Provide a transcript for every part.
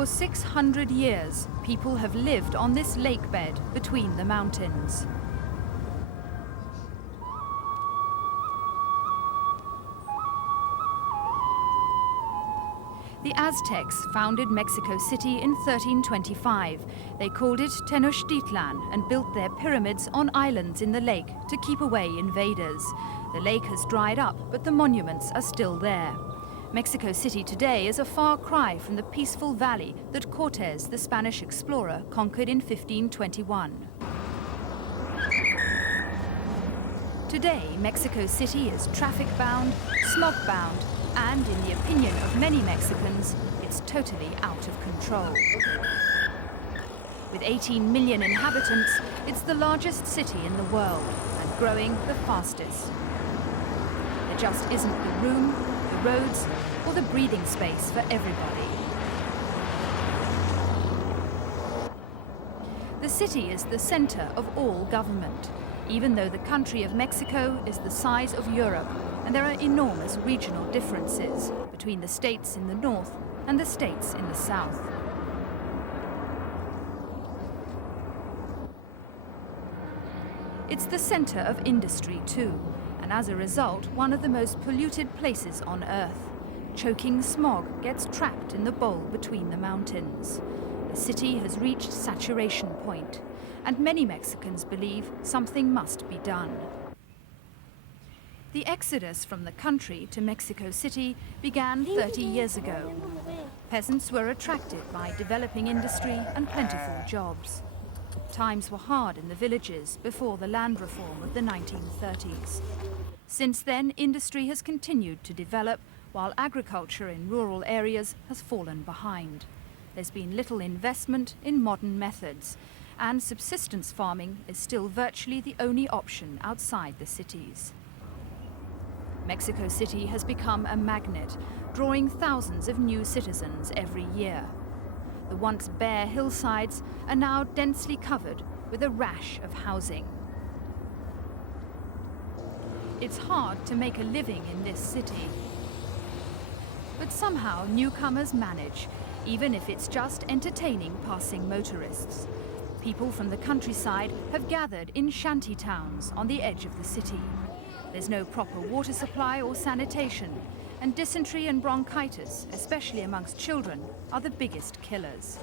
For 600 years, people have lived on this lake bed between the mountains. The Aztecs founded Mexico City in 1325. They called it Tenochtitlan and built their pyramids on islands in the lake to keep away invaders. The lake has dried up, but the monuments are still there. Mexico City today is a far cry from the peaceful valley that Cortes, the Spanish explorer, conquered in 1521. Today, Mexico City is traffic-bound, smog-bound, and in the opinion of many Mexicans, it's totally out of control. With 18 million inhabitants, it's the largest city in the world and growing the fastest. There just isn't the room, the roads, or the breathing space for everybody. The city is the center of all government, even though the country of Mexico is the size of Europe, and there are enormous regional differences between the states in the north and the states in the south. It's the center of industry too, and as a result, one of the most polluted places on Earth. Choking smog gets trapped in the bowl between the mountains. The city has reached saturation point, and many Mexicans believe something must be done. The exodus from the country to Mexico City began 30 years ago. Peasants were attracted by developing industry and plentiful jobs. Times were hard in the villages before the land reform of the 1930s. Since then, industry has continued to develop, while agriculture in rural areas has fallen behind. There's been little investment in modern methods, and subsistence farming is still virtually the only option outside the cities. Mexico City has become a magnet, drawing thousands of new citizens every year. The once bare hillsides are now densely covered with a rash of housing. It's hard to make a living in this city. But somehow newcomers manage, even if it's just entertaining passing motorists. People from the countryside have gathered in shantytowns on the edge of the city. There's no proper water supply or sanitation, and dysentery and bronchitis, especially amongst children, are the biggest killers.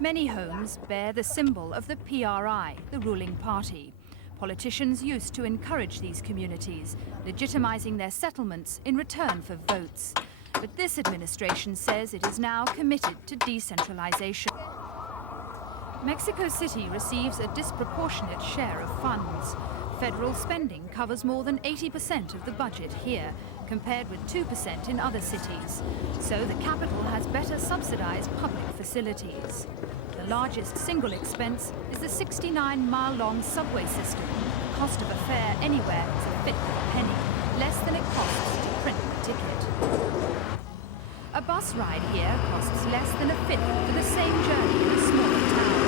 Many homes bear the symbol of the PRI, the ruling party. Politicians used to encourage these communities, legitimizing their settlements in return for votes. But this administration says it is now committed to decentralization. Mexico City receives a disproportionate share of funds. Federal spending covers more than 80% of the budget here, compared with 2% in other cities. So the capital has better subsidized public facilities. The largest single expense is the 69-mile-long subway system. The cost of a fare anywhere is a fifth of a penny, less than it costs to print the ticket. A bus ride here costs less than a fifth for the same journey in a smaller town.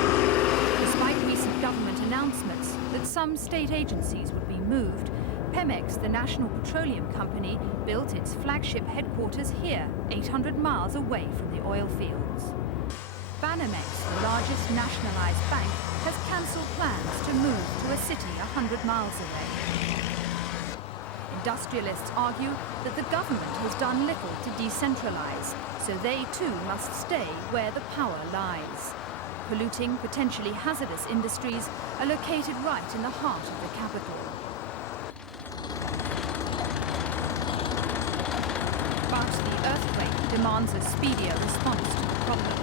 Despite recent government announcements that some state agencies would be moved, Pemex, the national petroleum company, built its flagship headquarters here, 800 miles away from the oil fields. Banamex, the largest nationalized bank, has cancelled plans to move to a city 100 miles away. Industrialists argue that the government has done little to decentralize, so they too must stay where the power lies. Polluting, potentially hazardous industries are located right in the heart of the capital. But the earthquake demands a speedier response to the problem.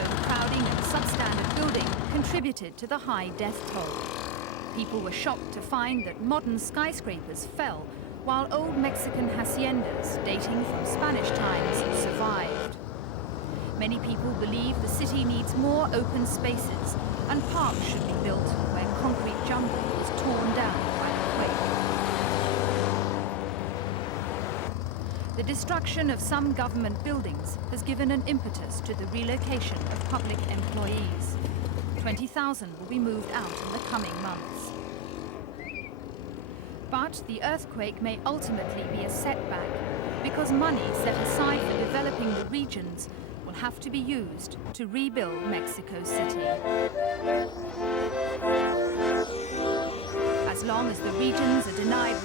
Overcrowding and substandard building contributed to the high death toll. People were shocked to find that modern skyscrapers fell, while old Mexican haciendas dating from Spanish times survived. Many people believe the city needs more open spaces, and parks should be built where concrete jungle was torn down by the quake. The destruction of some government buildings has given an impetus to the relocation of public employees. 20,000 will be moved out in the coming months. But the earthquake may ultimately be a setback, because money set aside for developing the regions will have to be used to rebuild Mexico City. As long as the regions are denied